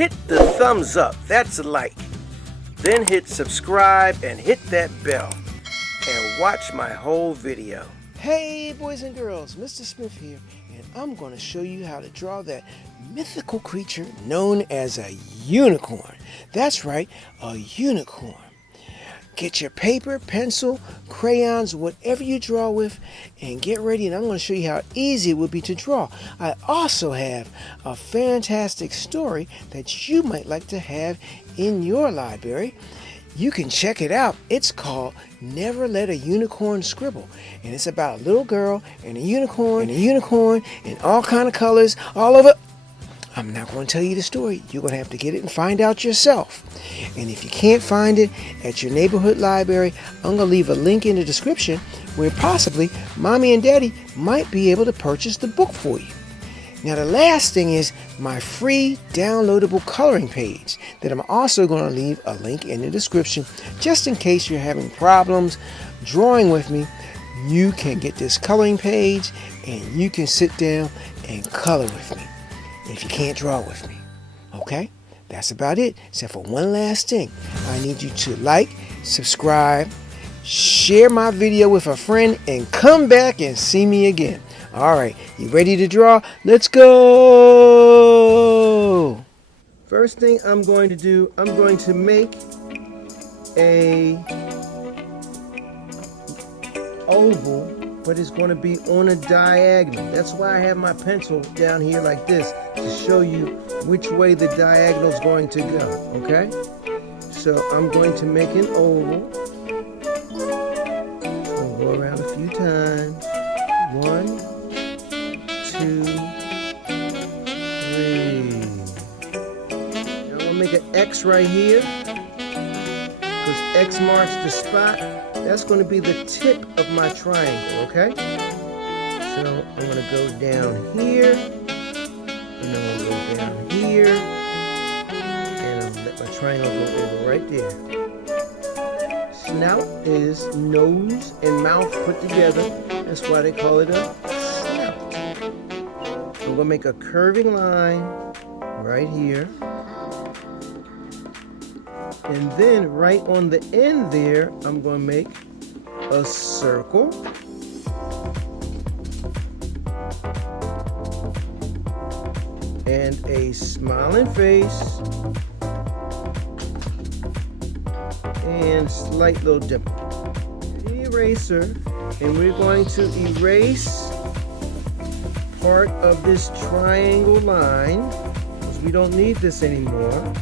hit the thumbs up, that's a like. Then hit subscribe and hit that bell and watch my whole video. Hey boys and girls, Mr. Smith here, and I'm going to show you how to draw that mythical creature known as a unicorn. That's right, a unicorn. Get your paper, pencil, crayons, whatever you draw with, and get ready, and I'm going to show you how easy it would be to draw. I also have a fantastic story that you might like to have in your library. You can check it out. It's called Never Let a Unicorn Scribble, and it's about a little girl and a unicorn in all kind of colors all over. I'm not going to tell you the story. You're going to have to get it and find out yourself. And if you can't find it at your neighborhood library, I'm going to leave a link in the description where possibly Mommy and Daddy might be able to purchase the book for you. Now the last thing is my free downloadable coloring page that I'm also going to leave a link in the description just in case you're having problems drawing with me. You can get this coloring page and you can sit down and color with me if you can't draw with me. Okay? That's about it, except for one last thing. I need you to like, subscribe, share my video with a friend, and come back and see me again. Alright, you ready to draw? Let's go! First thing I'm going to do, I'm going to make a oval, but it's going to be on a diagonal. That's why I have my pencil down here like this, to show you which way the diagonal is going to go, okay? So I'm going to make an oval. I'll go around a few times. 1, 2, 3. Now I'm going to make an X right here, because X marks the spot. That's going to be the tip of my triangle, okay? So I'm going to go down here, and then I'm going to go down here, and I'm going to let my triangle go over right there. Snout is nose and mouth put together. That's why they call it a snout. I'm going to make a curving line right here. And then right on the end there, I'm going to make a circle. And a smiling face. And slight little dimple. An eraser. And we're going to erase part of this triangle line, because we don't need this anymore.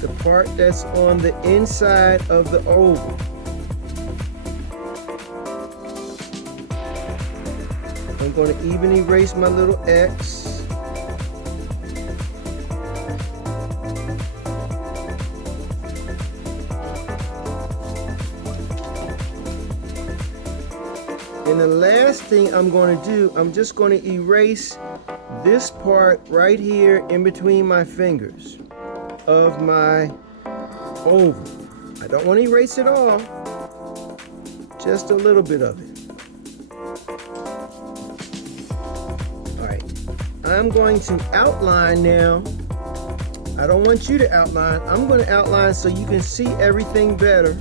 The part that's on the inside of the oval. I'm going to even erase my little X. And the last thing I'm going to do, I'm just going to erase this part right here in between my fingers of my oval. I don't want to erase it all, just a little bit of it. Alright, I'm going to outline now. I don't want you to outline. I'm going to outline so you can see everything better.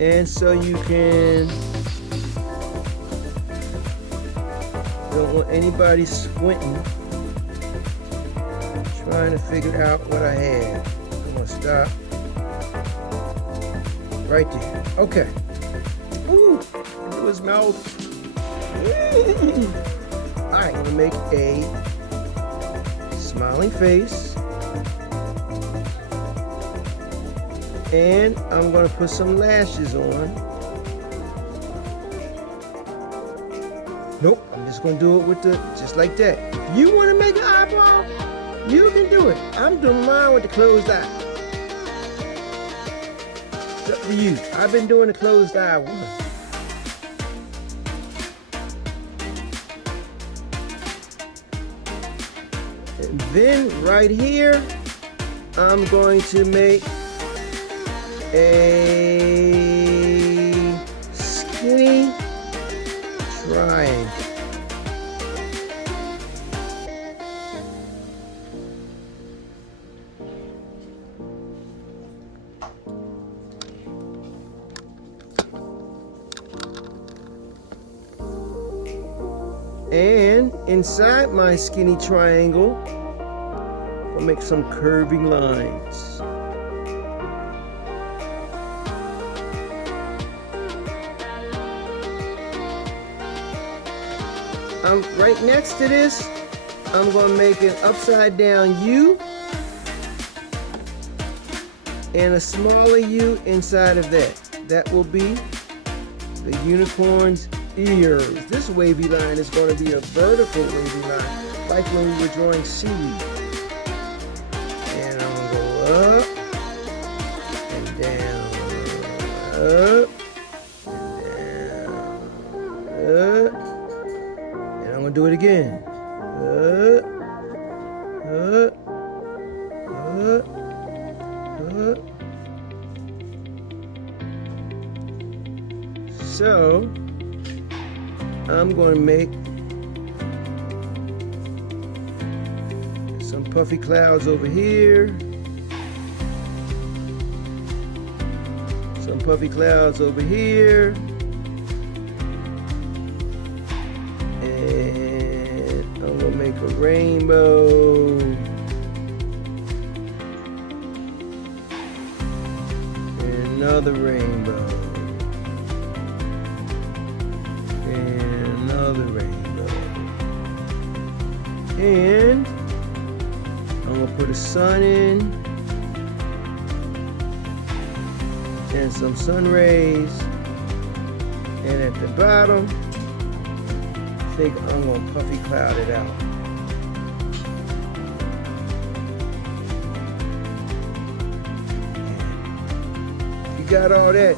And so you can, don't want anybody squinting, trying to figure out what I have. I'm going to stop right there. Okay. Ooh, into his mouth. Alright, I'm going to make a smiling face. And I'm going to put some lashes on. Nope, I'm just going to do it with just like that. If you want to make an eyebrow, you can do it. I'm doing mine with the closed eye. It's up to you. I've been doing the closed eye one. And then right here, I'm going to make a skinny triangle. And inside my skinny triangle, I'll make some curving lines. Right next to this, I'm going to make an upside down U and a smaller U inside of that. That will be the unicorn's ears. This wavy line is going to be a vertical wavy line, like when we were drawing seaweed. And I'm going to go up and down, up and down, up. And I'm going to do it again. Up, up, up, up. So, I'm going to make some puffy clouds over here. Some puffy clouds over here. And I'm going to make a rainbow. And another rainbow. And another rainbow. And I'm going to put a sun in. And some sun rays. And at the bottom, I think I'm going to puffy cloud it out. You got all that?